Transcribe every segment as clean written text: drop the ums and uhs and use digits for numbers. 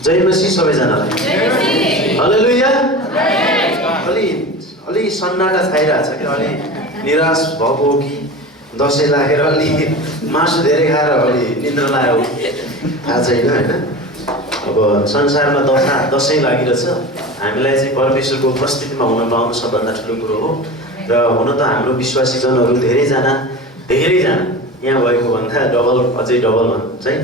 जय मसीह सबैजनालाई। हालेलुया। अलि सन्नाटा छाइरहेछ कि अलि निराश भएको हो कि दसैँ लागेर अलि मासु धेरै खाएर अलि निद्रा लाग्यो थाहा छैन होइन। अब संसारमा दसैँ लागिरहेछ, हामीलाई चाहिँ परमेश्वरको उपस्थितिमा हुन पाउनु सबभन्दा ठुलो कुरो हो। र हुन त हाम्रो विश्वासीजनहरू धेरैजना यहाँ भएको भन्दा अझै डबल चाहिँ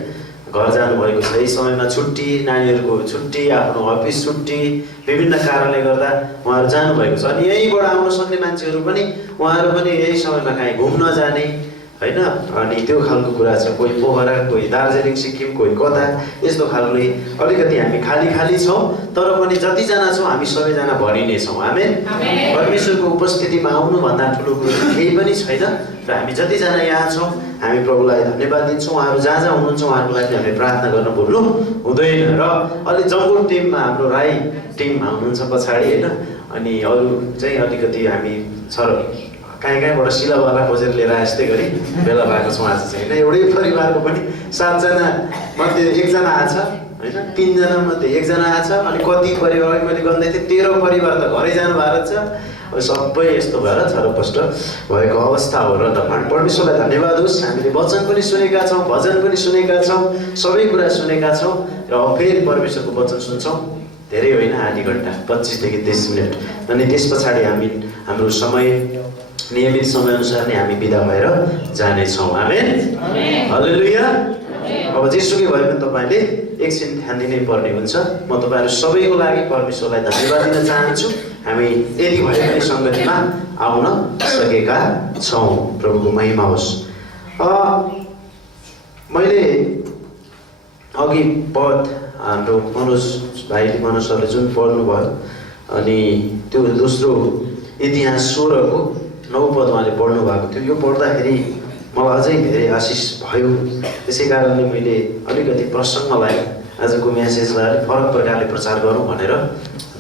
घर जानुभएको छ। यही समयमा छुट्टी, नानीहरूको छुट्टी, आफ्नो अफिस छुट्टी, विभिन्न कारणले गर्दा उहाँहरू जानुभएको छ। अनि यहीँबाट आउन सक्ने मान्छेहरू पनि उहाँहरू पनि यही समयमा कहीँ घुम्न जाने होइन। अनि त्यो खालको कुरा छ। कोही पोखरा, कोही दार्जिलिङ, सिक्किम, कोही कता, यस्तो खालको अलिकति हामी खाली छौँ। तर पनि जतिजना छौँ हामी सबैजना भरि नै छौँ। आमेन। परमेश्वरको उपस्थितिमा आउनुभन्दा ठुलो कुरो केही पनि छैन। र हामी जतिजना यहाँ छौँ हामी प्रभुलाई धन्यवाद दिन्छौँ। उहाँहरू जहाँ जहाँ हुनुहुन्छ उहाँहरूको लागि हामीले प्रार्थना गर्न भुल्नु हुँदैन। र अलि जङ्गुल टिममा हाम्रो राई टिममा हुनुहुन्छ पछाडि होइन। अनि अरू चाहिँ अलिकति हामी कहीँबाट सिलावाला खोजेर लिएर यस्तै गरी भेला भएको छौँ आज चाहिँ होइन। एउटै परिवारको पनि 7 जना मध्ये 1 जना आछ होइन, 3 जना मध्ये 1 जना आछ। अनि कति परिवार मैले गर्दै थिएँ 13 परिवार त घरै जानु भएको छ। अब सबै यस्तो भएर छरपष्ट भएको अवस्था हो। र तपाईँ परमेश्वरलाई धन्यवाद होस्। हामीले वचन पनि सुनेका छौँ, भजन पनि सुनेका छौँ, सबै कुरा सुनेका छौँ। र फेरि परमेश्वरको वचन सुन्छौँ। धेरै होइन, आधी घन्टा 25 देखि 30 मिनट। अनि त्यस पछाडि हामी हाम्रो समय नियमित समयअनुसार नै हामी बिदा भएर जानेछौँ। आमेन। हालेलुया। अब जेसुकै भए पनि तपाईँले एकछिन ध्यान दिनै पर्ने हुन्छ। म तपाईँहरू सबैको लागि परमेश्वरलाई धन्यवाद दिन चाहन्छु। हामी यदि भए पनि सङ्गतिमा आउन सकेका छौँ। प्रभुको महिमा होस्। मैले अघि पद हाम्रो मनोज सरले जुन पढ्नुभयो, अनि त्यो दोस्रो इतिहास 16 को 9 पद उहाँले पढ्नु भएको थियो। यो पढ्दाखेरि मलाई अझै धेरै आशिष भयो। त्यसै कारणले मैले अलिकति प्रसङ्गलाई आजको म्यासेजलाई अलिक फरक प्रकारले प्रचार गरौँ भनेर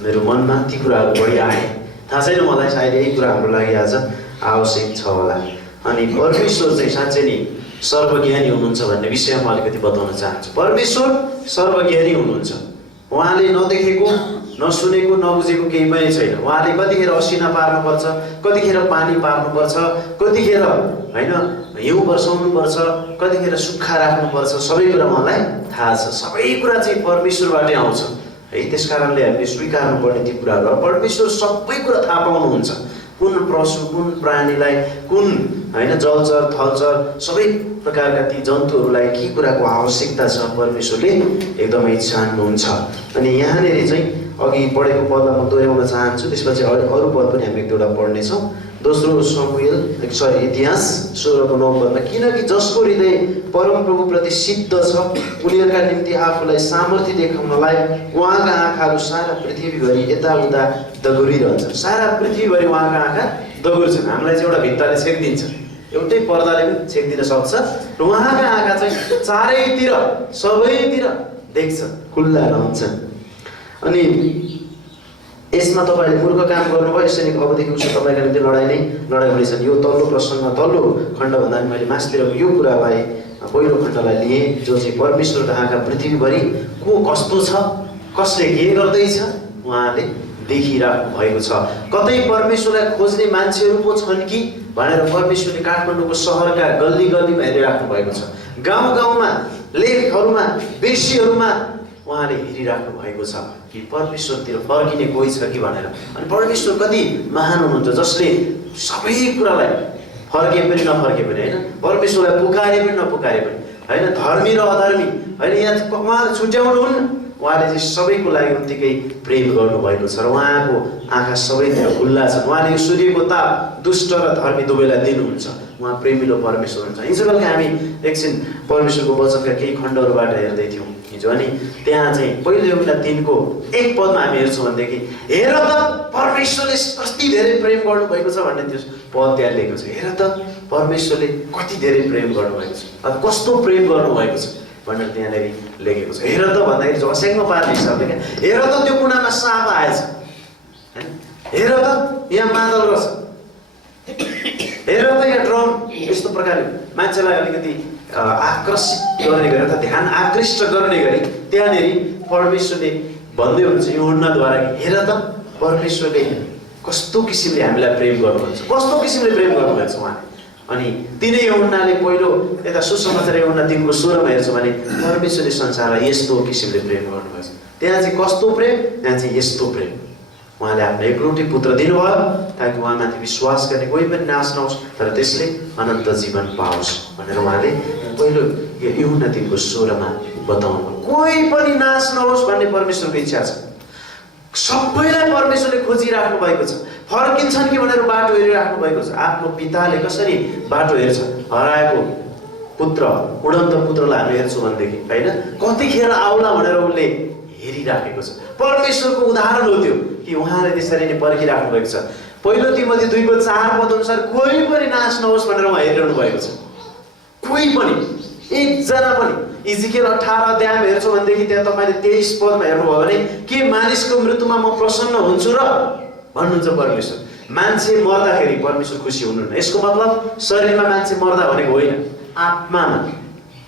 मेरो मनमा ती कुराहरू बढी आए। थाहा छैन मलाई, सायद यही कुरा हाम्रो लागि आज आवश्यक छ होला। अनि परमेश्वर चाहिँ साँच्चै नै सर्वज्ञानी हुनुहुन्छ भन्ने विषयमा अलिकति बताउन चाहन्छु। परमेश्वर सर्वज्ञानी हुनुहुन्छ। उहाँले नदेखेको, नसुनेको, नबुझेको केही पनि छैन। उहाँले कतिखेर असिना पार्नुपर्छ, कतिखेर पानी पार्नुपर्छ, कतिखेर होइन हिउँ बर्साउनुपर्छ, कतिखेर सुक्खा राख्नुपर्छ, सबै कुरा उहाँलाई थाहा छ। सबै कुरा चाहिँ परमेश्वरबाटै आउँछ है। त्यस कारणले हामीले स्वीकार्नुपर्ने ती कुराहरू। परमेश्वर सबै कुरा थाहा पाउनुहुन्छ। कुन पशु, कुन प्राणीलाई, कुन होइन जलचर, थलचर, सबै प्रकारका ती जन्तुहरूलाई के कुराको आवश्यकता छ परमेश्वरले एकदमै छान्नुहुन्छ। अनि यहाँनिर चाहिँ अघि पढेको पदलाई म दोहोऱ्याउन चाहन्छु। त्यसपछि अरू पद पनि हामी 1-2वटा पढ्नेछौँ। दोस्रो इतिहास 16 को 9 पदमा, किनकि जसको हृदय परमप्रभुप्रति सिद्ध छ उनीहरूका निम्ति आफूलाई सामर्थ्य देखाउनलाई उहाँका आँखाहरू सारा पृथ्वीभरि यताउता दगुरिरहन्छ। सारा पृथ्वीभरि उहाँका आँखा दगुर्छन्। हामीलाई चाहिँ एउटा भित्ताले छेकिदिन्छ, एउटै पर्दाले पनि छेकिदिन सक्छ। र उहाँका आँखा चाहिँ चारैतिर सबैतिर देख्छ, खुल्ला रहन्छन्। अनि यसमा तपाईँले मूर्ख काम गर्नुभयो, यसरी अबदेखि उसो तपाईँका निम्ति लडाइँ हुनेछन्। यो तल्लो तल्लो खण्डभन्दा मैले मास्तिरको यो कुरालाई पहिलो खण्डलाई लिएँ, जो चाहिँ परमेश्वरको आँखा पृथ्वीभरि को कस्तो छ, कसले के गर्दैछ उहाँले देखिराख्नु भएको छ। कतै परमेश्वरलाई खोज्ने मान्छेहरू पो छन् कि भनेर परमेश्वरले काठमाडौँको सहरका गल्लीमा हेरिराख्नु भएको छ। गाउँमा, लेखहरूमा, बेसीहरूमा उहाँले हेरिराख्नु भएको छ कि परमेश्वरतिर फर्किने कोही छ कि भनेर। अनि परमेश्वर कति महान हुनुहुन्छ, जसले सबै कुरालाई फर्के पनि नफर्के पनि होइन, परमेश्वरलाई पुकारे पनि नपुकारे पनि होइन, धर्मी र अधर्मी होइन, यहाँ उहाँले छुट्याउनुहुन्न। उहाँले चाहिँ सबैको लागि उत्तिकै प्रेम गर्नुभएको छ। र उहाँको आँखा सबैतिर खुल्ला छन्। उहाँले यो सूर्यको ताप दुष्ट र धर्मी दुवैलाई दिनुहुन्छ। उहाँ प्रेमिलो परमेश्वर हुन्छ। हिजो बेलुका हामी एकछिन परमेश्वरको वचनका केही खण्डहरूबाट हेर्दै थियौँ हिजो। अनि त्यहाँ चाहिँ पहिलो योगना 3 को 1 पदमा हामी हेर्छौँ भनेदेखि, हेर त परमेश्वरले कति धेरै प्रेम गर्नुभएको छ भन्ने त्यो पद त्यहाँ लेखेको छ। हेर त परमेश्वरले कति धेरै प्रेम गर्नुभएको छ, अब कस्तो प्रेम गर्नुभएको छ भनेर त्यहाँनिर लेखेको छ। हेर त भन्दाखेरि झस्याङ्ग पार्ने हिसाबले क्या, हेर त त्यो कुनामा साँप आएछ, हेर त यहाँ मादल रहेछ, हेर त यहाँ ड्रम, यस्तो प्रकारले मान्छेलाई अलिकति आकर्षित गर्ने गरी अथवा ध्यान आकृष्ट गर्ने गरी त्यहाँनिर परमेश्वरले भन्दै हुन्छ यूहन्नाद्वारा, हेर त परमेश्वरले कस्तो किसिमले हामीलाई प्रेम गर्नुहुन्छ, कस्तो किसिमले प्रेम गर्नुभएको छ उहाँले। अनि तिनै यूहन्नाले पहिलो यता सुसमाचार यूहन्ना 3:16 हेर्छ भने परमेश्वरले संसारलाई यस्तो किसिमले प्रेम गर्नुभएको छ। त्यहाँ चाहिँ कस्तो प्रेम, त्यहाँ चाहिँ यस्तो प्रेम, उहाँले आफ्नो एकलौटे पुत्र दिनुभयो ताकि उहाँमाथि विश्वास गर्ने कोही पनि नाश नहोस् तर त्यसले अनन्त जीवन पाओस् भनेर उहाँले पहिलो यूहन्ना 3:16 बताउनु। कोही पनि नाश नहोस् भन्ने परमेश्वरको इच्छा छ। सबैलाई परमेश्वरले खोजिराख्नु भएको छ, फर्किन्छन् कि भनेर बाटो हेरिराख्नु भएको छ। आफ्नो पिताले कसरी बाटो हेर्छ, हराएको पुत्र उडन्त पुत्रलाई हामी हेर्छौँ भनेदेखि होइन, कतिखेर आउला भनेर उसले हेरिराखेको छ। परमेश्वरको उदाहरण हो त्यो कि उहाँले त्यसरी नै पर्खिराख्नु भएको छ। पहिलो तिमोथी 2:4 अनुसार कोही पनि नाश नहोस् भनेर उहाँ हेरिरहनु भएको छ, कोही पनि, एकजना पनि। इजिकेल 18 अध्यायमा हेर्छौँ भनेदेखि त्यहाँ तपाईँले 23 पदमा हेर्नुभयो भने के मानिसको मृत्युमा म प्रसन्न हुन्छु र भन्नुहुन्छ परमेश्वर। मान्छे मर्दाखेरि परमेश्वर खुसी हुनुहुन्न। यसको मतलब शरीरमा मान्छे मर्दा भनेको होइन, आत्मामा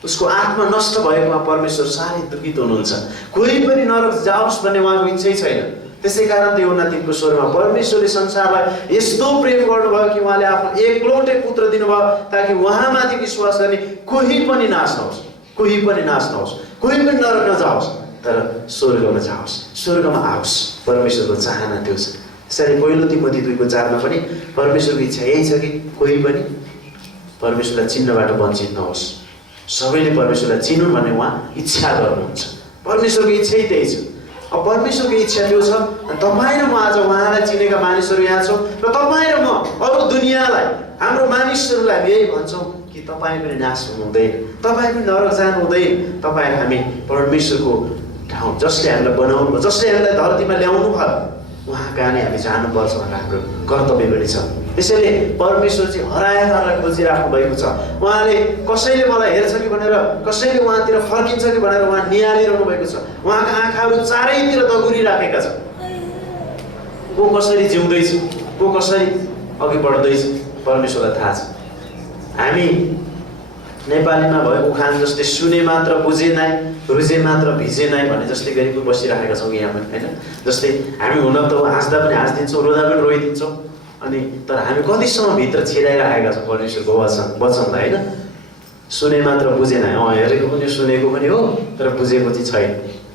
उसको आत्मा नष्ट भएकोमा परमेश्वर साह्रै दुखित हुनुहुन्छ। कोही पनि नरक जाओस् भन्ने उहाँको इच्छै छैन। त्यसै कारण त्यो यूहन्ना 3:16 परमेश्वरले संसारलाई यस्तो प्रेम गर्नुभयो कि उहाँले आफ्नो एकलौटे पुत्र दिनुभयो ताकि उहाँमाथि विश्वास गर्ने कोही पनि नाश नहोस्, कोही पनि नाश नहोस्, कोही पनि नरक नजाओस् तर स्वर्गमा जाओस्, स्वर्गमा आओस्। परमेश्वरको चाहना त्यो छ। त्यसरी पहिलो तिमोथी 2:4 पनि परमेश्वरको इच्छा यही छ कि कोही पनि परमेश्वरलाई चिन्नबाट वञ्चित नहोस्, सबैले परमेश्वरलाई चिनुन् भन्ने उहाँ इच्छा गर्नुहुन्छ। परमेश्वरको इच्छै त्यही छ। अब परमेश्वरको इच्छा त्यो छ तपाईँ र म आज उहाँलाई चिनेका मानिसहरू यहाँ छौँ र तपाईँ र म अरू दुनियाँलाई, हाम्रो मानिसहरूलाई हामी यही भन्छौँ कि तपाईँ पनि नाश हुनु हुँदैन, तपाईँ पनि नरक जानु हुँदैन। तपाईँ हामी परमेश्वरको ठाउँ जसले हामीलाई बनाउनु भयो, जसले हामीलाई धरतीमा ल्याउनु भयो उहाँ कहाँ नै हामी जानुपर्छ भनेर हाम्रो कर्तव्य पनि छ। त्यसैले परमेश्वर चाहिँ हराएरलाई खोजिराख्नु भएको छ। उहाँले कसैले मलाई हेर्छ कि भनेर, कसैले उहाँतिर फर्किन्छ कि भनेर उहाँ निहालिरहनु भएको छ। उहाँका आँखाहरू चारैतिर दगुरिराखेका छन्। को कसरी जिउँदैछ, को कसरी अघि बढ्दैछ परमेश्वरलाई थाहा छ। हामी नेपालीमा भएको उखान जस्तै सुने मात्र बुझे नाइ, रुजे मात्र भिजे नाइ भने जस्तै गरी बसिराखेका छौँ यहाँ पनि होइन। जस्तै हामी हुन त हाँस्दा पनि हाँसिदिन्छौँ, रोँदा पनि रोइदिन्छौँ, अनि तर हामी कतिसम्म भित्र छिराइराखेका छौँ परमेश्वरको वचनलाई होइन। सुने मात्र बुझे नाइ, हेरेको पनि सुनेको पनि हो तर बुझेको चाहिँ छैन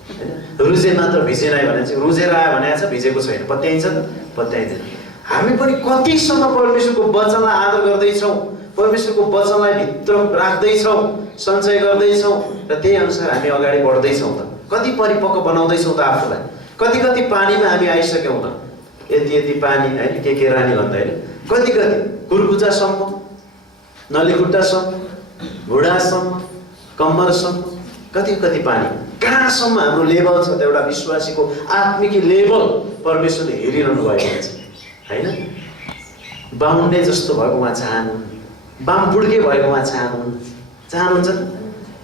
होइन। रुजे मात्र भिजे नाइ भने चाहिँ रुजेर आयो भने छ, भिजेको छैन, पत्याइन्छ त पत्याइँदैन। हामी पनि कतिसम्म परमेश्वरको वचनलाई आदर गर्दैछौँ, परमेश्वरको वचनलाई भित्र राख्दैछौँ, सञ्चय गर्दैछौँ र त्यही अनुसार हामी अगाडि बढ्दैछौँ त। कति परिपक्व बनाउँदैछौँ त आफूलाई, कति कति पानीमा हामी आइसक्यौँ त। यति यति पानी होइन, के रानी भन्दा होइन, कति कति कुर्कुचासम्म, नलीखुट्टासम्म, घुँडासम्म, कम्मरसम्म, कति कति पानी। कहाँसम्म हाम्रो लेभल छ त एउटा विश्वासीको आत्मिक लेभल परमेश्वरले हेरिरहनु भएको हुन्छ होइन। बाहुन्डे जस्तो भएको उहाँ चाहनुहुन्न, बामपुड्के भएको उहाँ चाहनुहुन्छ।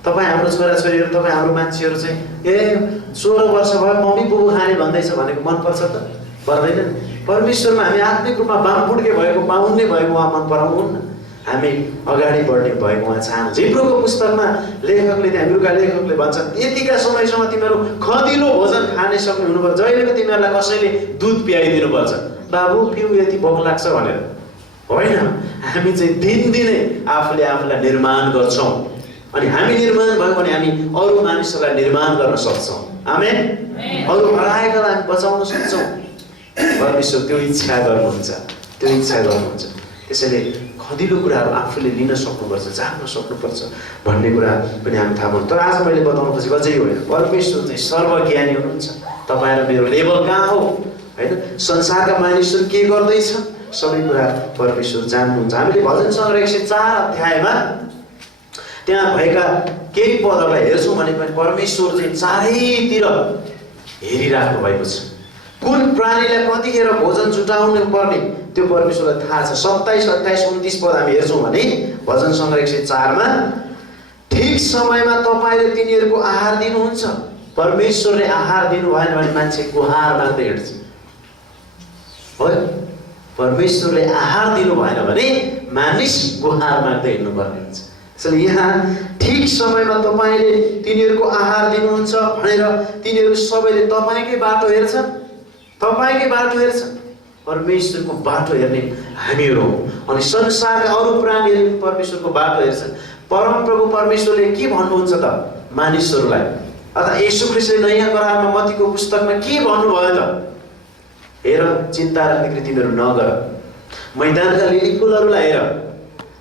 तपाईँ हाम्रो छोराछोरीहरू, तपाईँ हाम्रो मान्छेहरू चाहिँ 16 वर्ष भयो मम्मी बुबु खाने भन्दैछ भनेको मनपर्छ त पर्दैन। परमेश्वरमा हामी आत्मिक रूपमा बामपुड्के भएको, बाहुन्ने भएको उहाँ मन पराउनुहुन्न। हामी अगाडि बढ्ने भएको उहाँ चाहनुहुन्छ। हिब्रूको पुस्तकमा लेखकले, हिब्रूका लेखकले भन्छन् यतिका समयसम्म तिमीहरू खदिलो भोजन खाने सक्ने हुनुपर्छ, जहिलेको तिमीहरूलाई कसैले दुध पियाइदिनुपर्छ, बाबु पिउ यति भोक लाग्छ भनेर होइन। हामी चाहिँ दिनदिनै आफूले आफूलाई निर्माण गर्छौँ अनि हामी निर्माण भयो भने हामी अरू मानिसहरूलाई निर्माण गर्न सक्छौँ। आमेन। अरू हराएकालाई हामी बचाउन सक्छौँ। परमेश्वर त्यो इच्छा गर्नुहुन्छ, त्यो इच्छा गर्नुहुन्छ। त्यसैले खदिलो कुराहरू आफूले लिन सक्नुपर्छ, जान्न सक्नुपर्छ भन्ने कुरा पनि हामी थाहा पाउँछौँ। तर आज मैले बताउनु खोजेको अझै होइन, परमेश्वर चाहिँ सर्वज्ञानी हुनुहुन्छ। तपाईँ र मेरो लेभल कहाँ हो होइन, संसारका मानिसहरू के गर्दैछ सबै कुरा परमेश्वर जान्नुहुन्छ। हामीले भजन सङ्ग्रह 104 अध्यायमा त्यहाँ भएका केही पदहरूलाई हेर्छौँ भने पनि परमेश्वर चाहिँ चारैतिर हेरिराख्नु भएको छ। कुन प्राणीलाई कतिखेर भोजन जुटाउनु पर्ने त्यो परमेश्वरलाई थाहा छ। 27, 28, 29 पद हामी हेर्छौँ भने भजन सङ्ग्रह 104 मा ठिक समयमा तपाईँले तिनीहरूको आहार दिनुहुन्छ। परमेश्वरले आहार दिनु भएन भने मान्छे गुहार माग्दै हिँड्छ हो। परमेश्वरले आहार दिनु भएन भने मानिस गुहार माग्दै हिँड्नुपर्ने हुन्छ। त्यसैले यहाँ ठिक समयमा तपाईँले तिनीहरूको आहार दिनुहुन्छ भनेर तिनीहरू सबैले तपाईँकै बाटो हेर्छन्, तपाईँकै बाटो हेर्छन्। परमेश्वरको बाटो हेर्ने हामीहरू हौँ। अनि संसारका अरू प्राणीहरूले परमेश्वरको बाटो हेर्छन्। परमप्रभु परमेश्वरले के भन्नुहुन्छ त मानिसहरूलाई? अथवा येशू ख्रीष्टले नयाँ करारमा मत्तीको पुस्तकमा के भन्नुभयो त? हेर, चिन्ता राख्ने तिमीहरू नगर, मैदानका लिली फुलहरूलाई हेर,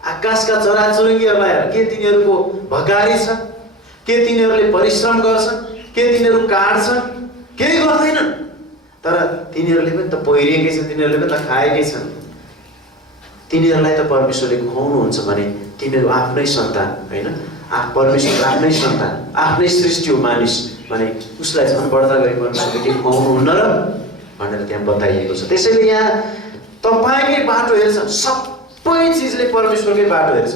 आकाशका चराचुरुङ्गीहरूलाई हेर, के तिनीहरूको भकारी छ? के तिनीहरूले परिश्रम गर्छन्? के तिनीहरू काट्छन्? केही गर्दैनन्। तर तिनीहरूले पनि त पहिरिएकै छन्, तिनीहरूले पनि त खाएकै छन्। तिनीहरूलाई त परमेश्वरले खुवाउनुहुन्छ भने तिनीहरू आफ्नै सन्तान होइन, परमेश्वर आफ्नै सन्तान, आफ्नै सृष्टि हो मानिस भने उसलाई झन् बढ्ता गरी परमेश्वरले के खुवाउनुहुन्न र भनेर त्यहाँ बताइएको छ। त्यसैले यहाँ तपाईँकै बाटो हेर्छ, सबै चिजले परमेश्वरकै बाटो हेर्छ।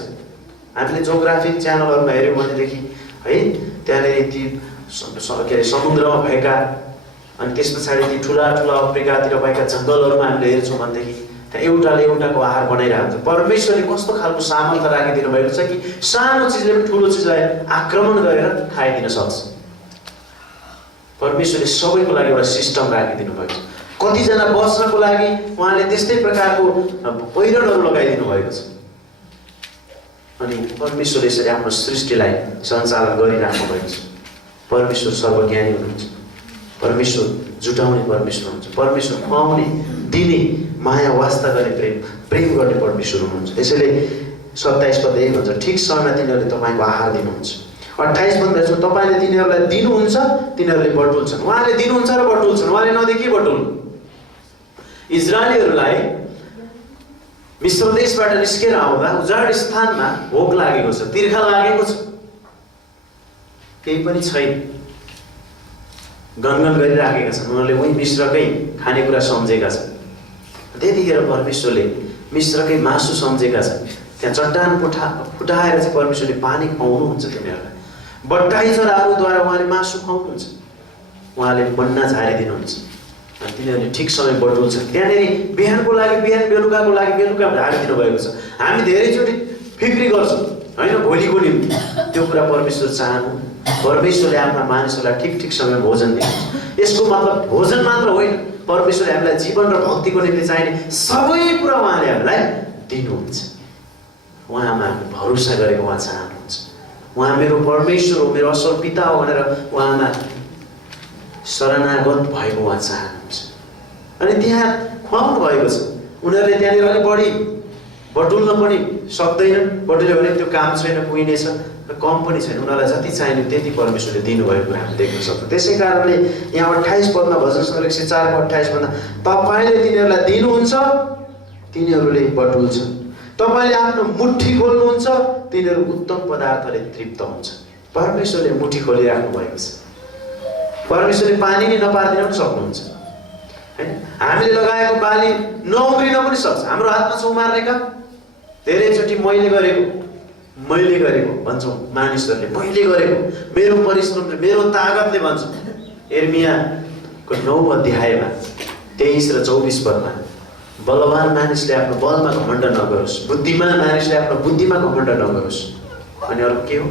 हामीले जोग्राफिक च्यानलहरूमा हेऱ्यौँ भनेदेखि है, त्यहाँनिर ती के अरे समुद्रमा भएका अनि त्यस पछाडि ती ठुला ठुला अफ्रिकातिर भएका जङ्गलहरूमा हामीले हेर्छौँ भनेदेखि त्यहाँ एउटाले एउटाको आहार बनाइरहेको हुन्छ। परमेश्वरले कस्तो खालको सामर्थ्य राखिदिनु भएको छ कि सानो चिजले पनि ठुलो चिजलाई आक्रमण गरेर खाइदिन सक्छ। परमेश्वरले सबैको लागि एउटा सिस्टम राखिदिनु भएको छ। कतिजना बस्नको लागि उहाँले त्यस्तै प्रकारको पहिरनहरू लगाइदिनु भएको छ। अनि परमेश्वरले यसरी आफ्नो सृष्टिलाई सञ्चालन गरिराख्नु भएको छ। परमेश्वर सर्वज्ञानी हुनुहुन्छ, परमेश्वर जुटाउने परमेश्वर हुनुहुन्छ, परमेश्वर खुवाउने दिने माया वास्ता गर्ने प्रेम गर्ने परमेश्वर हुनुहुन्छ। त्यसैले 27 पद यही भन्छ, ठिक समयमा तिनीहरूले तपाईँको आहार दिनुहुन्छ। 28 भन्दैछ, तपाईँले तिनीहरूलाई दिनुहुन्छ, तिनीहरूले बटुल्छन्। उहाँले दिनुहुन्छ र बटुल्छन्, उहाँले नदेखि बटुल्नु। इजरायलीहरूलाई मिस्र देशबाट निस्केर आउँदा उजाड स्थानमा भोक लागेको छ, तिर्खा लागेको छ, केही पनि छैन, गनगन गरिराखेका छन्। उनीहरूले उही मिश्रकै खानेकुरा सम्झेका छन्। त्यतिखेर परमेश्वरले मिश्रकै मासु सम्झेका छन्। त्यहाँ चट्टान फुटाएर चाहिँ परमेश्वरले पानी खुवाउनुहुन्छ तिनीहरूलाई। बट्टाई चराहरूद्वारा उहाँले मासु खुवाउनुहुन्छ, उहाँले मन्ना झारिदिनुहुन्छ। अनि तिनीहरूले ठिक समय बटुल्छन्। त्यहाँनिर बिहानको लागि बिहान, बेलुकाको लागि बेलुका झारिदिनु भएको छ। हामी धेरैचोटि फिक्री गर्छौँ होइन भोलिको निम्ति, त्यो कुरा परमेश्वर चाहनु। परमेश्वरले आफ्ना मानिसहरूलाई ठिक ठिक समय भोजन दिनुहुन्छ। यसको मतलब भोजन मात्र होइन, परमेश्वरले हामीलाई जीवन र भक्तिको निम्ति चाहिने सबै कुरा उहाँले हामीलाई दिनुहुन्छ। उहाँमा हामी भरोसा गरेको उहाँ चाहनुहुन्छ। उहाँ मेरो परमेश्वर हो, मेरो असल पिता हो भनेर उहाँमा शरणागत भएको उहाँ चाहनुहुन्छ। अनि त्यहाँ खुवाउनु भएको छ। उनीहरूले त्यहाँनिर अलिक बढी बटुल्न पनि सक्दैनन्, बटुल्यो भने त्यो काम छैन, पुगिनेछ, र कम पनि छैन। उनीहरूलाई जति चाहिने त्यति परमेश्वरले दिनुभएको कुरा हामी देख्न सक्छौँ। त्यसै कारणले यहाँ 28 पदमा भजन सङ्ग्रह 104 को 28 भन्दा, तपाईँले तिनीहरूलाई दिनुहुन्छ, तिनीहरूले बटुल्छन्। तपाईँले आफ्नो मुट्ठी खोल्नुहुन्छ, तिनीहरू उत्तम पदार्थले तृप्त हुन्छ। परमेश्वरले मुट्ठी खोलिराख्नु भएको छ। परमेश्वरले पानी नै नपारिदिन पनि सक्नुहुन्छ हैन। हामीले लगाएको बाली नउम्रिन पनि सक्छ। हाम्रो हातमा छ उमार्ने काम। धेरैचोटि मैले गरेको भन्छौँ मानिसहरूले, मैले गरेको, मेरो परिश्रमले, मेरो तागतले भन्छ। यिर्मियाको 9 अध्यायमा 23 र 24 पदमा, बलवान मानिसले आफ्नो बलमा घमण्ड नगरोस्, बुद्धिमान मानिसले आफ्नो बुद्धिमा घमण्ड नगरोस्। अनि अरू के हो?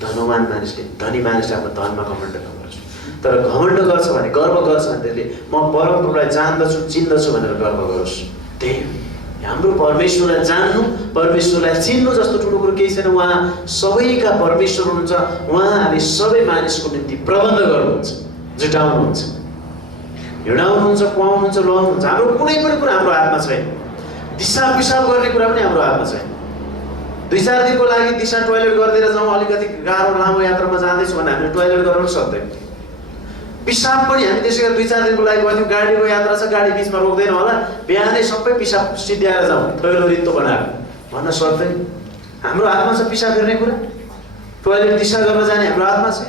धनवान मानिसले, धनी मानिसले आफ्नो धनमा घमण्ड नगरोस्। तर घमण्ड गर्छ भने, गर्व गर्छ भने त्यसले म परमप्रभुलाई जान्दछु, चिन्दछु भनेर गर्व गरोस्। त्यही हाम्रो परमेश्वरलाई जान्नु, परमेश्वरलाई चिन्नु जस्तो ठुलो कुरो केही छैन। उहाँ सबैका परमेश्वर हुनुहुन्छ। उहाँले सबै मानिसको निम्ति प्रबन्ध गर्नुहुन्छ, जुटाउनुहुन्छ, हिँडाउनुहुन्छ, खुवाउनुहुन्छ, लगाउनुहुन्छ। हाम्रो कुनै पनि कुरा हाम्रो हातमा छैन। दिशा पिसाब गर्ने कुरा पनि हाम्रो हातमा छैन। 2-4 दिनको लागि दिशा टोयलेट गरिदिएर जाउँ, अलिकति गाह्रो लामो यात्रामा जाँदैछु भने हामीले टोयलेट गर्न पनि सक्दैनौँ। पिसाब पनि हामी त्यसै गरी 2-4 दिनको लागि गयौँ, गाडीको यात्रा छ, गाडी बिचमा रोक्दैन होला, बिहानै सबै पिसाब सिद्ध्याएर जाउँ, थैलो रित्तो बनाएर भन्न सक्दैन। हाम्रो हातमा छ पिसाब फेर्ने कुरा, टोयलेट दिशा गर्न जाने हाम्रो हातमा छ।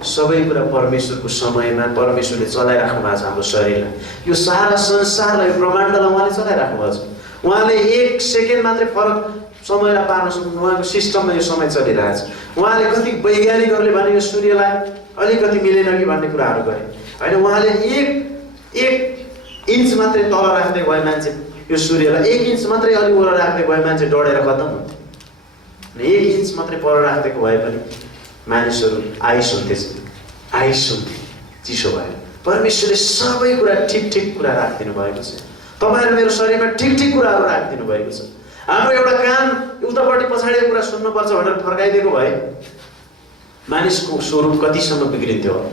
सबै कुरा परमेश्वरको समयमा परमेश्वरले चलाइराख्नु भएको छ हाम्रो शरीरलाई। यो सारा संसारलाई, ब्रह्माण्डलाई उहाँले चलाइराख्नु भएको छ। उहाँले 1 सेकेन्ड मात्रै फरक समयलाई पार्न सक्नु। उहाँको सिस्टममा यो समय चलिरहेछ। उहाँले कति वैज्ञानिकहरूले भने यो सूर्यलाई अलिकति मिलेन कि भन्ने कुराहरू गरे होइन। उहाँले एक इन्च मात्रै तल राख्दै भए मान्छे, यो सूर्यलाई 1 इन्च मात्रै अलि ओर राख्दै भए मान्छे डढेर खत्तम हुन्थ्यो। 1 इन्च मात्रै पर राखिदिएको भए पनि मानिसहरू आइसुन्थे, चिसो भयो। परमेश्वरले सबै कुरा ठिक कुरा राखिदिनु भएको छ। तपाईहरु मेरो शरीरमा ठिक कुराहरू राखिदिनु भएको छ। हाम्रो एउटा कान उतापट्टि पछाडिको कुरा सुन्नुपर्छ भनेर फर्काइदिएको भए मानिसको स्वरूप कतिसम्म बिग्रिन्थ्यो होला।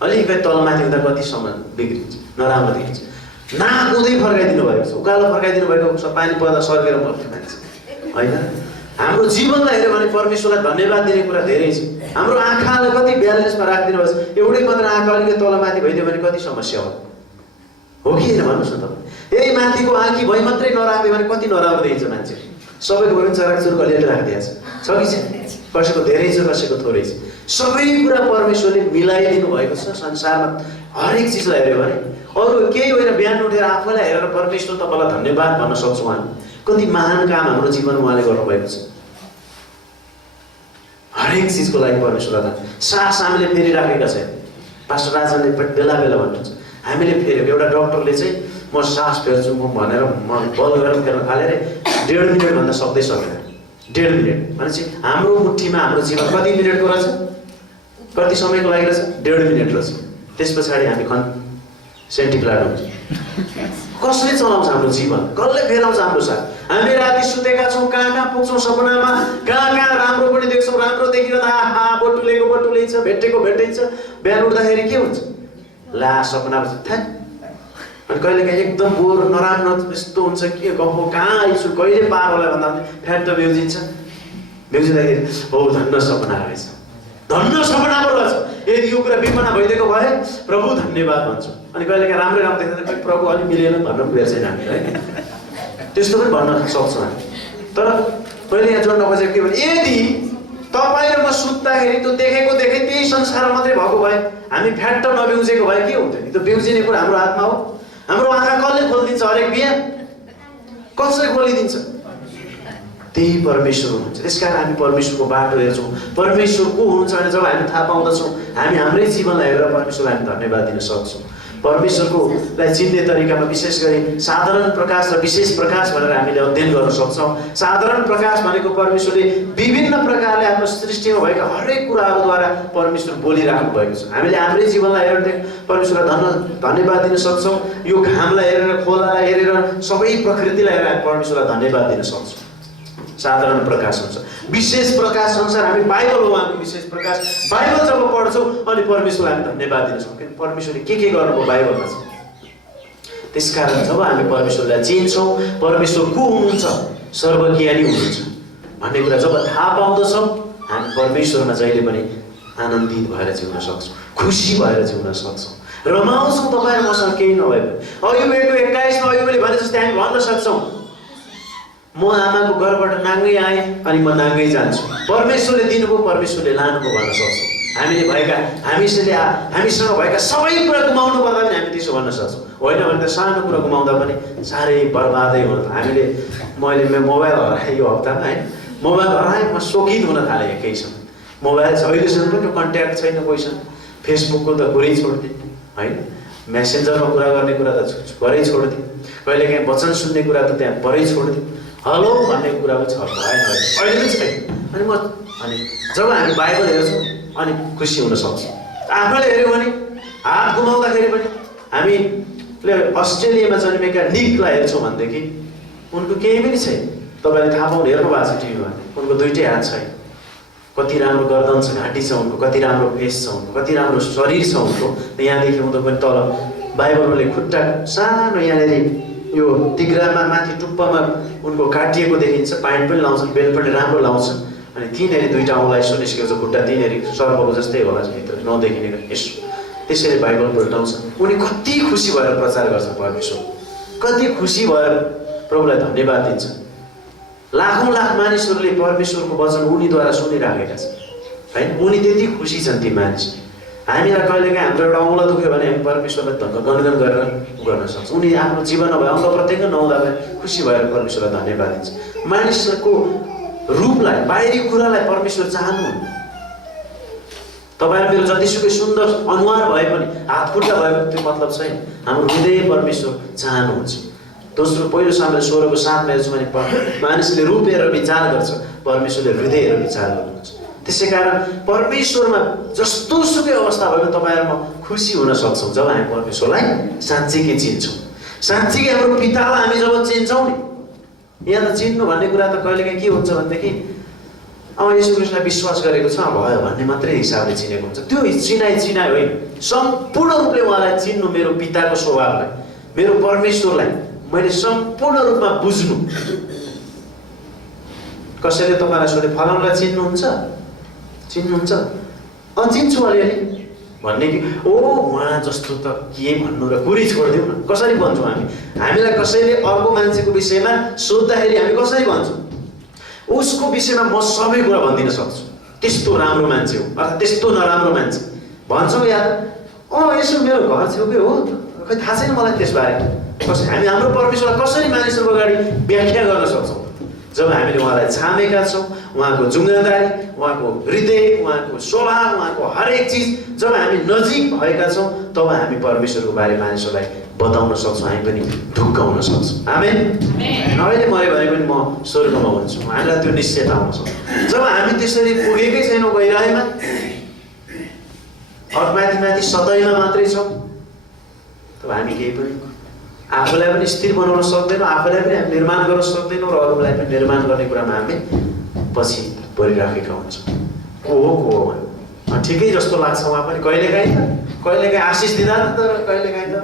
अलिकति तलमाथि हुँदा कतिसम्म बिग्रिन्छ, नराम्रो देखिन्छ। नाक उदै फर्काइदिनु भएको छ, उकालो फर्काइदिनु भएको छ, पानी पर्दा सर्केर मर्ने मान्छे होइन। हाम्रो जीवनलाई हेऱ्यो भने परमेश्वरलाई धन्यवाद दिने कुरा धेरै छ। हाम्रो आँखालाई कति ब्यालेन्समा राखिदिनु भएको छ। एउटै मात्र आँखा अलिकति तलमाथि भइदियो भने कति समस्या हो कि होइन भन्नुहोस् न तपाईँ। यही माथिको आँखी भइ मात्रै नराखिदियो भने कति नराम्रो देखिन्छ मान्छे। सबैको पनि चराकचुरुक अलिअलि राखिदिएको छ कि छैन? कसैको धेरै छ, कसैको थोरै छ। सबै कुरा परमेश्वरले मिलाइदिनु भएको छ। संसारमा हरेक चिजलाई हेऱ्यो भने अरू केही होइन, बिहान उठेर आफैलाई हेरेर परमेश्वर तपाईँलाई धन्यवाद भन्न सक्छौँ हामी। कति महान काम हाम्रो जीवनमा उहाँले गर्नुभएको छ। हरेक चिजको लागि परमेश्वरलाई सास हामीले फेरिराखेका छैन। पास्टर राजाले बेला भन्नुहुन्छ हामीले फेरेको। एउटा डक्टरले चाहिँ म सास फेर्छु म भनेर बल गरेर फेर्न थालेर 1.5 मिनटभन्दा सक्दै सकेन। 1.5 मिनट भनेपछि हाम्रो मुठीमा हाम्रो जीवन कति मिनटको रहेछ, कति समयको लागि रहेछ? 1.5 मिनट रहेछ। त्यस पछाडि हामी सेन्टिप्लाड हुन्छ। कसले चलाउँछ हाम्रो जीवन? कसले फेराउँछ हाम्रो साथ? हामी राति सुतेका छौँ, कहाँ पुग्छौँ सपनामा, कहाँ राम्रो पनि देख्छौँ, राम्रो देखिरहँदा आहा बटुलेको बटुलिन्छ, भेटेको भेटिन्छ। बिहान उठ्दाखेरि के हुन्छ? ला सपनामा थाहा। अनि कहिलेकाहीँ एकदम बोर नराम्रो यस्तो हुन्छ के गफ कहाँ आइछु कहिले पार होला भन्दा फ्याट बेउजिन्छ। बेउजिँदाखेरि हो धन्न सपना रहेछ, धन्न सपना पो रहेछ। यदि यो कुरा विपना भइदिएको भए प्रभु धन्यवाद भन्छु। अनि कहिलेकाहीँ राम्रो देख्दा प्रभु अलिक मिलेन भन्न पुगेको छैन हामी है। त्यस्तो पनि भन्न सक्छौँ हामी। तर पहिले यहाँ जोड्न खोजेको के भने यदि तपाईँ र म सुत्दाखेरि त्यो देखेको त्यही संसार मात्रै भएको भए हामी फ्याट नबेउजेको भए के हुन्थ्यो? त्यो बेउजिने कुरा हाम्रो हातमा हो। हाम्रो आँखा कसले खोलिदिन्छ? हरेक बिहान कसले खोलिदिन्छ? त्यही परमेश्वर हुनुहुन्छ। त्यसकारण हामी परमेश्वरको बाटो हेर्छौँ, परमेश्वर को हुनुहुन्छ भने जब हामी थाहा पाउँदछौँ हामी हाम्रै जीवनलाई हेरेर परमेश्वरलाई हामी धन्यवाद दिन सक्छौँ। परमेश्वरकोलाई चिन्ने तरिकामा विशेष गरी साधारण प्रकाश र विशेष प्रकाश भनेर हामीले अध्ययन गर्न सक्छौँ। साधारण प्रकाश भनेको परमेश्वरले विभिन्न प्रकारले आफ्नो सृष्टिमा भएका हरेक कुराहरूद्वारा परमेश्वर बोलिराख्नु भएको छ। हामीले हाम्रै जीवनलाई हेरेर परमेश्वरलाई धन्यवाद दिन सक्छौँ। यो घामलाई हेरेर, खोलालाई हेरेर, सबै प्रकृतिलाई हेरेर हामी परमेश्वरलाई धन्यवाद दिन सक्छौँ। साधारण प्रकाश हुन्छ। विशेष प्रकाश अनुसार हामी बाइबल हो उहाँको विशेष प्रकाश। बाइबल जब पढ्छौँ अनि परमेश्वरलाई हामी धन्यवाद दिन सक्छौँ। परमेश्वरले के गर्नुभयो बाइबलमा छ। त्यसकारण जब हामी परमेश्वरलाई चिन्छौँ, परमेश्वर को हुनुहुन्छ, सर्वज्ञानी हुनुहुन्छ भन्ने कुरा जब थाहा पाउँदछौँ हामी परमेश्वरमा जहिले पनि आनन्दित भएर जिउन सक्छौँ, खुसी भएर जिउन सक्छौँ, रमाउँछौँ। तपाईँ र मसँग केही नभए पनि अयुबको 21 अयुबले भने जस्तै हामी भन्न सक्छौँ म आमाको घरबाट नाङ्गै आएँ अनि म नाङ्गै जान्छु। परमेश्वरले दिनुभयो, परमेश्वरले लानुभयो भन्न सक्छौँ। हामीसँग भएका सबै कुरा गुमाउनु पर्दा पनि हामी त्यसो भन्न सक्छौँ। होइन भने त सानो कुरा गुमाउँदा पनि साह्रै बर्बादै हुन्छ। मैले मोबाइल हराएँ यो हप्तामा है, मोबाइल हराएँ म शोकित हुन थालेँ। एकैसँग मोबाइल छ, अहिलेसम्म पनि कन्ट्याक्ट छैन कोहीसँग। फेसबुकको त कुरै छोडिदिएँ होइन, मेसेन्जरमा कुरा गर्ने कुरा त परै छोडिदिएँ, कहिलेकाहीँ वचन सुन्ने कुरा त त्यहाँ परै छोडिदिएँ, हेलो भन्ने कुरा पनि छ भएन अहिले पनि छैन। अनि जब हामी बाइबल हेर्छौँ अनि खुसी हुन सक्छौँ। आफूले हेऱ्यौँ भने हात गुमाउँदाखेरि पनि हामीले अस्ट्रेलियामा जन्मेका निकलाई हेर्छौँ भनेदेखि उनको केही पनि छैन। तपाईँले थाहा पाउनु हेर्नु भएको छ टिभीमा, उनको 2टै हात छैन। कति राम्रो गर्दन छ, घाँटी छ उनको, कति राम्रो फेस छ उनको, कति राम्रो शरीर छ उनको। यहाँदेखि उनको पनि तल बाइबलले खुट्टा सानो यहाँनिर यो तिग्रामा माथि टुप्पामा उनको काटिएको देखिन्छ। प्यान्ट पनि लाउँछन्, बेल्ट पनि राम्रो लाउँछन्। अनि तिनीहरू 2टा औँला यसो निस्केको छ, खुट्टा तिनीहरू सर्पको जस्तै होला भित्र नदेखिने यसो, त्यसरी बाइबल पल्टाउँछ। उनी कति खुसी भएर प्रचार गर्छ परमेश्वर, कति खुसी भएर प्रभुलाई धन्यवाद दिन्छ। लाखौँ लाख मानिसहरूले परमेश्वरको वचन उनीद्वारा सुनिराखेका छन् होइन। उनी त्यति खुसी छन् ती मानिस। हामीलाई कहिलेकाहीँ हाम्रो एउटा औँला दुख्यो भने हामी परमेश्वरलाई गनगन गरेर गर्न सक्छौँ। उनी आफ्नो जीवनमा भए अङ्ग प्रत्यङ्ग नहुँदा पनि खुसी भएर परमेश्वरलाई धन्यवाद दिन्छ। मानिसको रूपलाई, बाहिरी कुरालाई परमेश्वर चाहनुहुन्न। तपाईँ मेरो जतिसुकै सुन्दर अनुहार भए पनि, हात खुट्टा भए पनि त्यो मतलब छैन। हाम्रो हृदय परमेश्वर चाहनुहुन्छ। दोस्रो पहिलो सामेल 16:7 हेर्छु भने मानिसले रूप हेरेर विचार गर्छ, परमेश्वरले हृदयहरू विचार गर्नुहुन्छ। त्यसै कारण परमेश्वरमा जस्तो सुकै अवस्था भयो तपाईँ र म खुसी हुन सक्छौँ जब हामी परमेश्वरलाई साँच्चीकै चिन्छौँ। साँच्चीकै हाम्रो पितालाई हामी जब चिन्छौँ नि, यहाँ त चिन्नु भन्ने कुरा त कहिलेकाहीँ के हुन्छ भनेदेखि येशू ख्रीष्टलाई विश्वास गरेको छ भयो भन्ने मात्रै हिसाबले चिनेको हुन्छ। त्यो चिनाइ होइन, सम्पूर्ण रूपले उहाँलाई चिन्नु, मेरो पिताको स्वभावलाई, मेरो परमेश्वरलाई मैले सम्पूर्ण रूपमा बुझ्नु। कसैले तपाईँलाई सोधे फलाउनलाई चिन्नुहुन्छ? चिन्छु अलिअलि भन्ने कि उहाँ जस्तो त के भन्नु र कुरै छोडिदिउँ न। कसरी भन्छौँ हामीलाई कसैले अर्को मान्छेको विषयमा सोद्धाखेरि हामी कसरी भन्छौँ? उसको विषयमा म सबै कुरा भनिदिन सक्छु, त्यस्तो राम्रो मान्छे हो अथवा त्यस्तो नराम्रो मान्छे भन्छौँ या यसो मेरो घर छेउकै हो, खै थाहा छैन मलाई त्यसबारे। हामी हाम्रो परमेश्वरलाई कसरी मानिसहरूको अगाडि व्याख्या गर्न सक्छौँ? जब हामीले उहाँलाई छामेका छौँ, उहाँको जुङ्गादारी, उहाँको हृदय, उहाँको स्वभाव, उहाँको हरेक चिज जब हामी नजिक भएका छौँ, तब हामी परमेश्वरको बारे मानिसहरूलाई बताउन सक्छौँ, हामी पनि ढुक्क हुन सक्छौँ। आमेन। अहिले मऱ्यो भने पनि म स्वर्गमा हुन्छु, हामीलाई त्यो निश्चयता आउँछ। जब हामी त्यसरी पुगेकै छैनौँ गहिराइमा, माथि सतैमा मात्रै छौँ, तब हामी केही पनि आफूलाई पनि स्थिर बनाउन सक्दैनौँ, आफूलाई पनि हामी निर्माण गर्न सक्दैनौँ र अरूलाई पनि निर्माण गर्ने कुरामा हामी पछि परिराखेका हुन्छौँ। को हो ठिकै जस्तो लाग्छ उहाँ पनि कहिलेकाहीँ आशिष दिँदा तर कहिलेकाहीँ त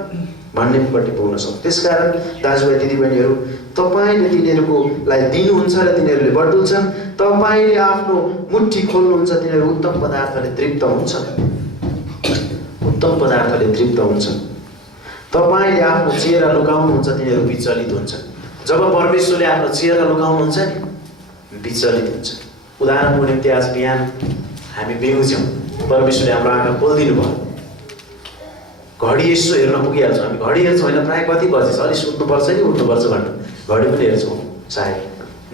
भन्नेपट्टि पुग्न सक्छ। त्यसकारण दाजुभाइ दिदीबहिनीहरू, तपाईँले तिनीहरूकोलाई दिनुहुन्छ र तिनीहरूले बटुल्छन्, तपाईँले आफ्नो मुट्ठी खोल्नुहुन्छ, तिनीहरू उत्तम पदार्थले तृप्त हुन्छन्। तपाईँले आफ्नो चेहरा लुकाउनुहुन्छ, तिनीहरू विचलित हुन्छन्। जब परमेश्वरले आफ्नो चेहरा लुकाउनुहुन्छ नि, विचलित हुन्छ। उदाहरणको निम्ति आज बिहान हामी बेहुज्यौँ, परमेश्वरले हाम्रो आँखा खोलिदिनु भयो, घडी यसो हेर्न पुगिहाल्छौँ। हामी घडी हेर्छौँ होइन, प्रायः कति बजेछ, अलिक सुत्नुपर्छ नि उठ्नुपर्छ भनेर घडी पनि हेर्छौँ। सायद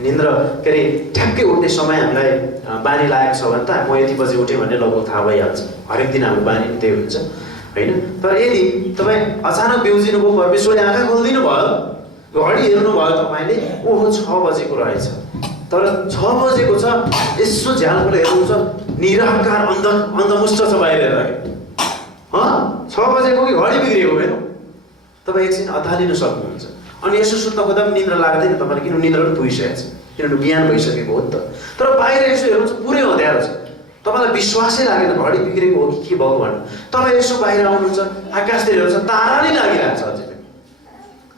निन्द्रा के अरे ठ्याक्कै उठ्ने समय हामीलाई बानी लागेको छ भने त म यति बजी उठेँ भन्ने लगभग थाहा भइहाल्छ। हरेक दिन हाम्रो बानी त्यही हुन्छ होइन। तर यदि तपाईँ अचानक बेउजिनु भयो, परमेश्वरले आँखा खोलिदिनु भयो, घडी हेर्नुभयो तपाईँले, ओहो 6 बजेको रहेछ, तर 6 बजेको छ, यसो झ्यालबाट हेर्नुहुन्छ निराकार अन्धमुष्ट छ बाहिर हेर्दाखेरि। 6 बजेको कि घडी बिग्रिएको होइन, तपाईँ एकछिन अतालिन सक्नुहुन्छ। अनि यसो सुत्न खोज्दा पनि निन्द्रा लाग्दैन तपाईँले, किनभने निन्द्रा पनि पुगिसकेको छ, किनभने बिहान भइसकेको हो नि त। तर बाहिर यसो हेर्नुहुन्छ पुरै अँध्यारो छ, तपाईँलाई विश्वासै लागेन घडी बिग्रेको हो कि के भएको भन्नु। तपाईँ यसो बाहिर आउनुहुन्छ, आकाशतिर हेर्नुहुन्छ, तारा नै लागिरहेको छ अझै पनि,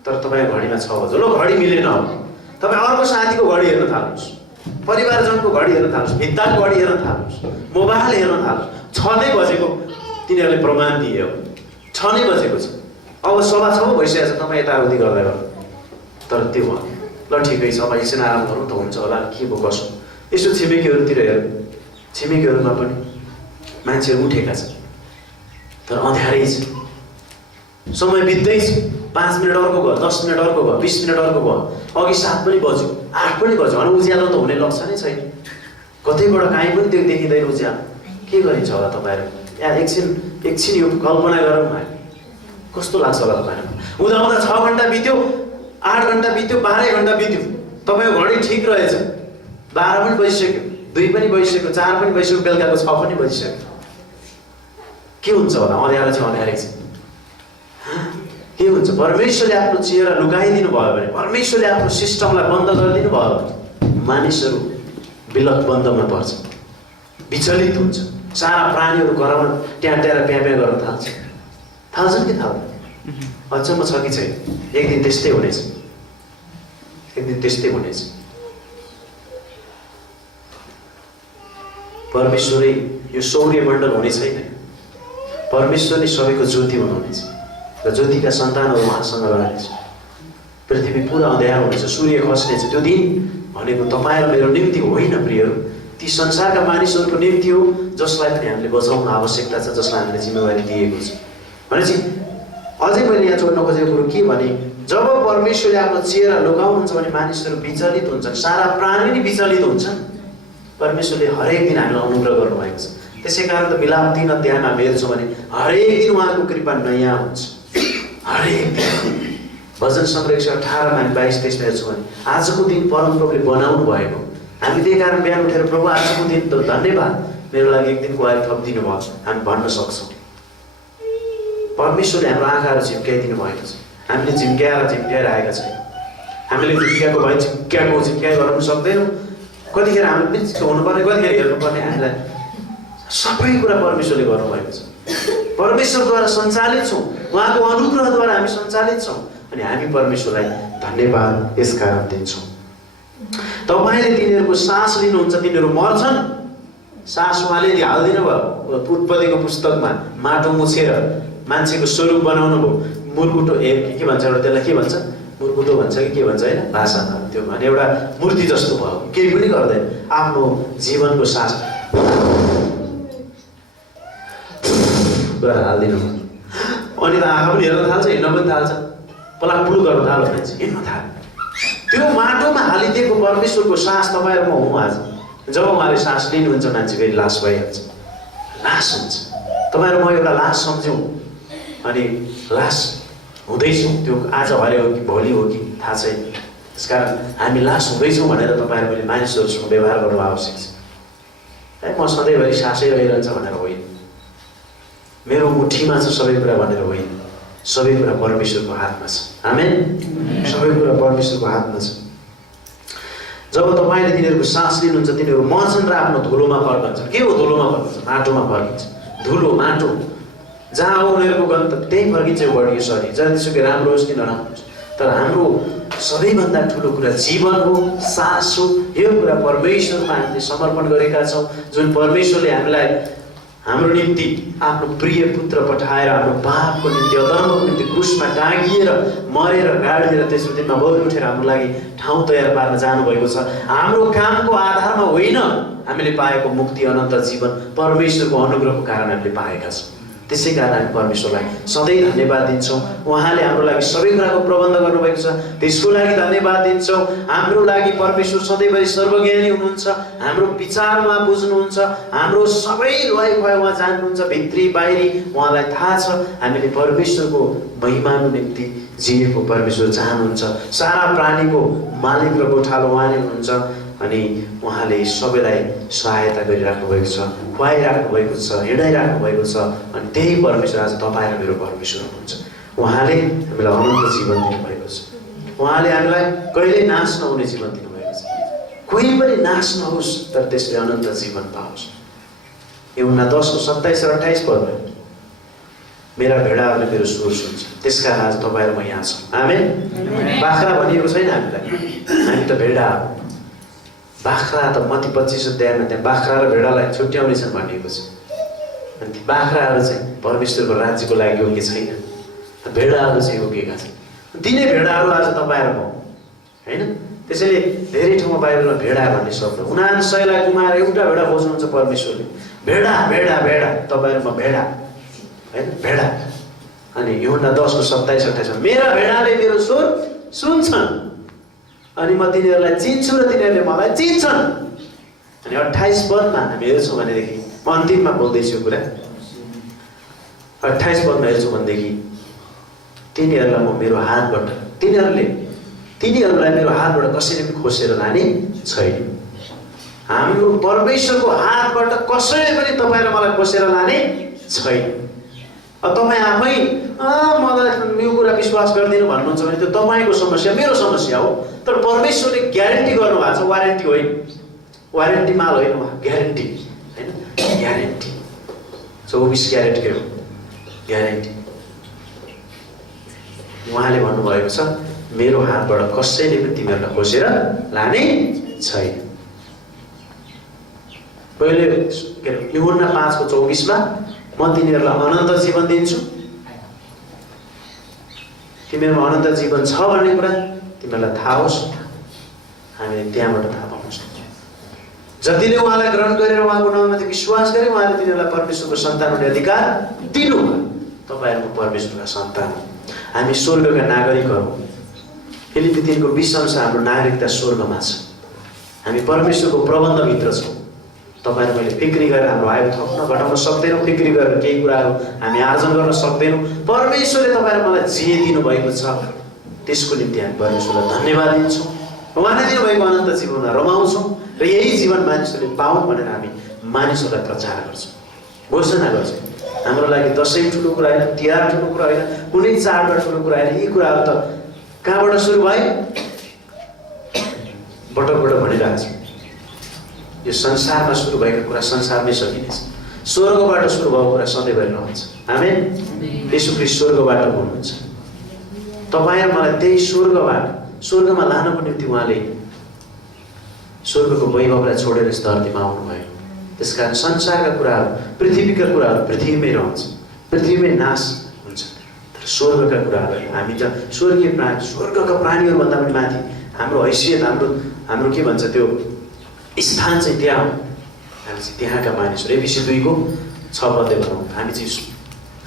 तर तपाईँको घडीमा 6 बज्यो। ल घडी मिलेन, तपाईँ अर्को साथीको घडी हेर्न थाल्नुहोस्, परिवारजनको घडी हेर्न थाल्नुहोस्, भित्ताको घडी हेर्न थाल्नुहोस्, मोबाइल हेर्न थाल्नुहोस्, 6 नै बजेको तिनीहरूले प्रमाण दिए हो, 6 नै बजेको छ। अब 6:15 भइसकेको छ, तपाईँ यताउति गर्दै गर्नु, तर त्यो भयो। ल ठिकै छ, अब एकछिन आराम गरौँ त हुन्छ होला, के भयो कसो। यसो छिमेकीहरूतिर हेरौँ, छिमेकीहरूमा पनि मान्छेहरू उठेका छन्, तर अँध्यारै छ, समय बित्दैछ। 5 मिनट अर्को भयो, 10 मिनट अर्को भयो, 20 मिनट अर्को भयो, अघि 7 पनि बज्यो, 8 पनि बज्यो, अनि उज्यालो त हुने लक्षणै छैन। कतैबाट काहीँ पनि त्यो देखिँदैन उज्यालो। के गरिन्छ होला तपाईँहरू? यहाँ एकछिन यो कल्पना गरौँ न, कस्तो लाग्छ होला तपाईँहरू? उदाउँदा 6 घन्टा बित्यो, 8 घन्टा बित्यो, 12 घन्टा बित्यो, तपाईँको घडी ठिक रहेछ, 12 पनि बजिसक्यो, 2 पनि बजिसक्यो, 4 पनि बजिसक्यो, बेलुकाको 6 पनि बजिसक्यो। के हुन्छ होला? अँध्यारो चाहिँ अँध्यारै छ। के हुन्छ? परमेश्वरले आफ्नो चेहरा लुकाइदिनु भयो भने, परमेश्वरले आफ्नो सिस्टमलाई बन्द गरिदिनु भयो भने मानिसहरू विलक बन्दमा पर्छ, विचलित हुन्छ। सारा प्राणीहरू कराउन ट्याट्याएर प्याप्या गर्न थाल्छन् कि थाल्दैन? अचम्म छ कि छैन? एक दिन त्यस्तै हुनेछ। परमेश्वरै यो सौर्यमण्डल हुने छैन, परमेश्वरले सबैको ज्योति हुनुहुनेछ र ज्योतिका सन्तानहरू उहाँसँग रहनेछ। पृथ्वी पुरा अँध्यारो हुनेछ, सूर्य खस्नेछ। त्यो दिन भनेको तपाईँ र मेरो निम्ति होइन प्रियहरू, ती संसारका मानिसहरूको निम्ति हो जसलाई पनि हामीले बचाउन आवश्यकता छ, जसलाई हामीले जिम्मेवारी दिएको छ। भनेपछि अझै मैले यहाँ जोड्न खोजेको कुरो के भने, जब परमेश्वरले आफ्नो चेहरा लुकाउनुहुन्छ भने मानिसहरू विचलित हुन्छन्, सारा प्राणी नै विचलित हुन्छन्। परमेश्वरले हरेक दिन हामीलाई अनुग्रह गर्नुभएको छ। त्यसै कारण त मिलाप दिन ध्यान हामी हेर्छौँ भने हरेक दिन उहाँको कृपा नयाँ हुन्छ, हरेक दिन। भजन संग्रह 118 हामी 22-23 हेर्छौँ भने आजको दिन परमप्रभुले बनाउनु भएको, हामी त्यही कारण बिहान उठेर प्रभु आजको दिन त धन्यवाद, मेरो लागि एक दिनको आयु थपिदिनु भयो, हामी भन्न सक्छौँ। परमेश्वरले हाम्रो आँखाहरू झिम्क्याइदिनु भएको छ। हामीले झिम्क्याएर आएका छैन। हामीले झिम्क्याएको भए झिम्क्याइ गराउनु सक्दैनौँ। कतिखेर हामी बिच हुनुपर्ने, कतिखेर हेर्नुपर्ने, हामीलाई सबै कुरा परमेश्वरले गर्नुभएको छ। परमेश्वरद्वारा सञ्चालित छौँ, उहाँको अनुग्रहद्वारा हामी सञ्चालित छौँ अनि हामी परमेश्वरलाई धन्यवाद यस कारण दिन्छौँ। तपाईँले तिनीहरूको सास लिनुहुन्छ, तिनीहरू मर्छन्। सास उहाँले हालिदिनु भयो उत्पत्तिको पुस्तकमा, माटो मुछेर मान्छेको स्वरूप बनाउनु भयो। मुर्कुटो के भन्छ एउटा, त्यसलाई के भन्छ, मुर्कुटो भन्छ कि के भन्छ होइन भाषामा, त्यो भने एउटा मूर्ति जस्तो भयो, केही पनि गर्दैन। आफ्नो जीवनको सास हालिदिनु भयो अनि त आँखा पनि हेर्न थाल्छ, हिँड्न पनि थाल्छ, पलापुलु गर्न थाल्यो मान्छे, हिँड्न थाल्यो। त्यो माटोमा हालिदिएको परमेश्वरको सास तपाईँहरूमा हुँ आज। जब उहाँले सास लिनुहुन्छ मान्छे फेरि लास भइहाल्छ, लास हुन्छ। तपाईँहरू म एउटा लास सम्झौँ अनि लास हुँदैछौँ, त्यो आज हरे हो कि भोलि हो कि थाहा छैन। त्यसकारण हामी लास हुँदैछौँ भनेर तपाईँहरूले मानिसहरूसँग व्यवहार गर्नु आवश्यक छ। है म सधैँभरि सासै रहिरहन्छ भनेर होइन, मेरो मुठीमा छ सबै कुरा भनेर होइन, सबै कुरा परमेश्वरको हातमा छ। आमेन। सबै कुरा परमेश्वरको हातमा छ। जब तपाईँले तिनीहरूको सास लिनुहुन्छ तिनीहरू मर्छन् र आफ्नो धुलोमा फर्कन्छन्। के हो धुलोमा फर्कन्छ? माटोमा फर्किन्छ। धुलो माटो जहाँ हो उनीहरूको गन्तव्य त्यही फर्किन्छ बढी यो शरीर, जतिसुकै राम्रो होस् कि नराम्रो होस्। तर हाम्रो सबैभन्दा ठुलो कुरा जीवन हो, सास हो। यो कुरा परमेश्वरमा हामीले समर्पण गरेका छौँ, जुन परमेश्वरले हामीलाई हाम्रो निम्ति आफ्नो प्रिय पुत्र पठाएर हाम्रो पापको निम्ति, अधर्मको निम्ति क्रुसमा टाँगिएर मरेर गाडिएर तेस्रो दिनमा बौरी उठेर हाम्रो लागि ठाउँ तयार पार्न जानुभएको छ। हाम्रो कामको आधारमा होइन हामीले पाएको मुक्ति, अनन्त जीवन परमेश्वरको अनुग्रहको कारण हामीले पाएका छौँ। त्यसै कारण हामी परमेश्वरलाई सधैँ धन्यवाद दिन्छौँ। उहाँले हाम्रो लागि सबै कुराको प्रबन्ध गर्नुभएको छ, त्यसको लागि धन्यवाद दिन्छौँ। हाम्रो लागि परमेश्वर सधैँभरि सर्वज्ञानी हुनुहुन्छ, हाम्रो विचारमा बुझ्नुहुन्छ, हाम्रो सबै लय भए उहाँ जान्नुहुन्छ, भित्री बाहिरी उहाँलाई थाहा छ। हामीले परमेश्वरको महिमाको निम्ति जिएको परमेश्वर चाहनुहुन्छ। सारा प्राणीको मालिक र गोठालो उहाँ नै हुनुहुन्छ अनि उहाँले सबैलाई सहायता गरिराख्नु भएको छ, खुवाइराख्नु भएको छ, हिँडाइराख्नु भएको छ। अनि त्यही परमेश्वर आज तपाईँ र मेरो परमेश्वर हुनुहुन्छ। उहाँले हामीलाई अनन्त जीवन दिनुभएको छ। उहाँले हामीलाई कहिल्यै नाश नहुने जीवन दिनुभएको छ। कोही पनि नाश नहोस् तर त्यसले अनन्त जीवन पाओस्। यूहन्ना 10:27 र 28 पदमा मेरा भेडाहरूले मेरो स्वर सुन्छ। त्यसकारण आज तपाईँ र म यहाँ छौँ। आमेन। बाख्रा भनिएको छैन हामीलाई, हामी त भेडा हो। बाख्रा त मत्ती 25 अध्यायमा त्यहाँ बाख्रा र भेडालाई छुट्याउने छन् भनिएको छ। अनि ती बाख्राहरू चाहिँ परमेश्वरको राज्यको लागि योग्य छैन, भेडाहरू चाहिँ योग्यका छन्। तिनै भेडाहरू आज तपाईँहरू हो होइन। त्यसैले धेरै ठाउँमा बाइबलमा भेडा भन्ने शब्द 79 गुमाएर एउटा भेडा खोज्नुहुन्छ परमेश्वरले। भेडा भेडा भेडा तपाईँहरूमा भेडा होइन, भेडा। अनि यूहन्ना 10:27-28 मेरा भेडाले मेरो स्वर सुन्छन् अनि म तिनीहरूलाई चिन्छु र तिनीहरूले मलाई चिन्छन्। अनि 28 पदमा हामी हेर्छौँ भनेदेखि, म अन्तिममा बोल्दैछु यो कुरा, 28 पदमा हेर्छौँ भनेदेखि तिनीहरूलाई म मेरो हातबाट, तिनीहरूलाई मेरो हातबाट कसैले पनि खोसेर लाने छैन। हाम्रो परमेश्वरको हातबाट कसैले पनि तपाईँ र मलाई खोसेर लाने छैन। तपाईँ आफै मलाई यो कुरा विश्वास गरिदिनु भन्नुहुन्छ भने त्यो तपाईँको समस्या, मेरो समस्या हो। तर परमेश्वरले ग्यारेन्टी गर्नुभएको छ, वारेन्टी होइन, वारेन्टी माल होइन, ग्यारेन्टी होइन, ग्यारेन्टी 24 क्यारेटकै हो ग्यारेन्टी। उहाँले भन्नुभएको छ मेरो हातबाट कसैले पनि तिमीहरूलाई खोसेर लाने छैन। पहिले के अरे यूहन्ना 5:24 म तिनीहरूलाई अनन्त जीवन दिन्छु। तिमीहरूमा अनन्त जीवन छ भन्ने कुरा तिमीहरूलाई थाहा होस्। हामीले त्यहाँबाट थाहा पाउन सक्छौँ। जतिले उहाँलाई ग्रहण गरेर उहाँको नाममाथि विश्वास गरे उहाँले तिनीहरूलाई परमेश्वरको सन्तान हुने अधिकार दिनुभयो। तपाईँहरूको परमेश्वरका सन्तान, हामी स्वर्गका नागरिकहरू हौँ। फिलिप्पी 3:20 अनुसार हाम्रो नागरिकता स्वर्गमा छ। हामी परमेश्वरको प्रबन्धभित्र छौँ। तपाईँहरू मैले फिक्री गरेर हाम्रो आयु थप्न घटाउन सक्दैनौँ, फिक्री गरेर केही कुराहरू हामी आर्जन गर्न सक्दैनौँ। परमेश्वरले तपाईँहरू मलाई जे दिनुभएको छ त्यसको निम्ति हामी परमेश्वरलाई धन्यवाद दिन्छौँ। उहाँले दिनुभएको अनन्त जीवनमा रमाउँछौँ र यही जीवन मानिसहरूले पाउँ भनेर हामी मानिसहरूलाई प्रचार गर्छौँ, घोषणा गर्छौँ। हाम्रो लागि दसैँ ठुलो कुरा होइन, तिहार ठुलो कुरा होइन, कुनै चाडबाड ठुलो कुरा होइन। यी कुराहरू त कहाँबाट सुरु भयो? पटकबाट भनिरहेको छु, यो संसारमा सुरु भएको कुरा संसारमै सकिनेछ। स्वर्गबाट सुरु भएको कुरा सधैँभरि रहन्छ। आमेन। येशू ख्रीष्ट स्वर्गबाट हुनुहुन्छ। तपाईँ र मलाई त्यही स्वर्गमा लानको निम्ति उहाँले स्वर्गको वैभवलाई छोडेर यस धरतीमा आउनुभयो। त्यसकारण संसारका कुराहरू, पृथ्वीका कुराहरू पृथ्वीमै रहन्छ, पृथ्वीमै नाश हुन्छ। तर स्वर्गका कुराहरू हामी त स्वर्गीय प्राणी, स्वर्गका प्राणीहरूभन्दा पनि माथि हाम्रो हैसियत, हाम्रो के भन्छ त्यो स्थान चाहिँ त्यहाँ हो। हामी चाहिँ त्यहाँका मानिसहरू। एफिसी 2 6 पदले भनौँ, हामी चाहिँ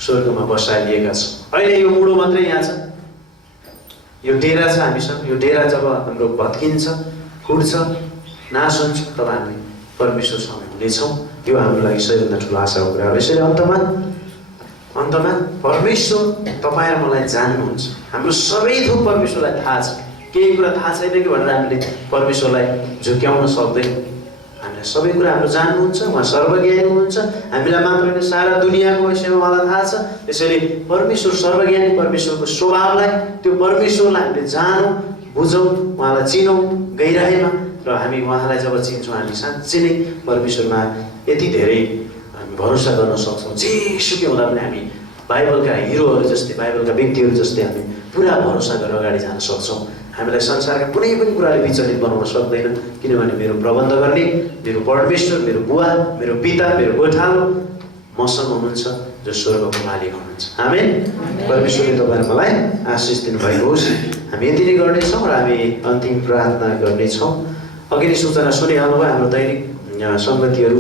स्वर्गमा बसाइलिएका छौँ। अहिले यो मुडो मात्रै यहाँ छ, यो डेरा छ हामीसँग। यो डेरा जब हाम्रो भत्किन्छ, फुट्छ, नाश हुन्छ, तब हामी परमेश्वरसँग हुनेछौँ। यो हाम्रो लागि सबैभन्दा ठुलो आशाको कुरा हो। यसैले अन्तमा परमेश्वर तपाईँ र मलाई जान्नुहुन्छ। हाम्रो सबै थोक परमेश्वरलाई थाहा छ। केही कुरा थाहा छैन कि भनेर हामीले परमेश्वरलाई झुक्याउन सक्दैनौँ। हामीलाई सबै कुरा हाम्रो जान्नुहुन्छ। उहाँ सर्वज्ञानी हुनुहुन्छ। हामीलाई मात्र होइन, सारा दुनियाँको विषयमा उहाँलाई थाहा छ। त्यसैले परमेश्वर सर्वज्ञानी परमेश्वरको स्वभावलाई, त्यो परमेश्वरलाई हामीले जानौँ, बुझौँ, उहाँलाई चिनौँ गहिराइमा। र हामी उहाँलाई जब चिन्छौँ, हामी साँच्चै नै परमेश्वरमा यति धेरै हामी भरोसा गर्न सक्छौँ। जेसुकै हुँदा पनि हामी बाइबलका हिरोहरू जस्तै, बाइबलका व्यक्तिहरू जस्तै हामी पुरा भरोसा गरेर अगाडि जान सक्छौँ। हामीलाई संसारका कुनै पनि कुराले विचलित बनाउन सक्दैन, किनभने मेरो प्रबन्ध गर्ने, मेरो परमेश्वर, मेरो बुवा, मेरो पिता, मेरो गोठालो मसँग हुनुहुन्छ, जो स्वर्गको मालिक हुनुहुन्छ। आमेन। परमेश्वरले तपाईँ मलाई आशिष दिनुभएको होस्। हामी यति नै गर्नेछौँ र हामी अन्तिम प्रार्थना गर्नेछौँ। अघि नै सूचना सुनिहाल्नुभयो, हाम्रो दैनिक सङ्गतिहरू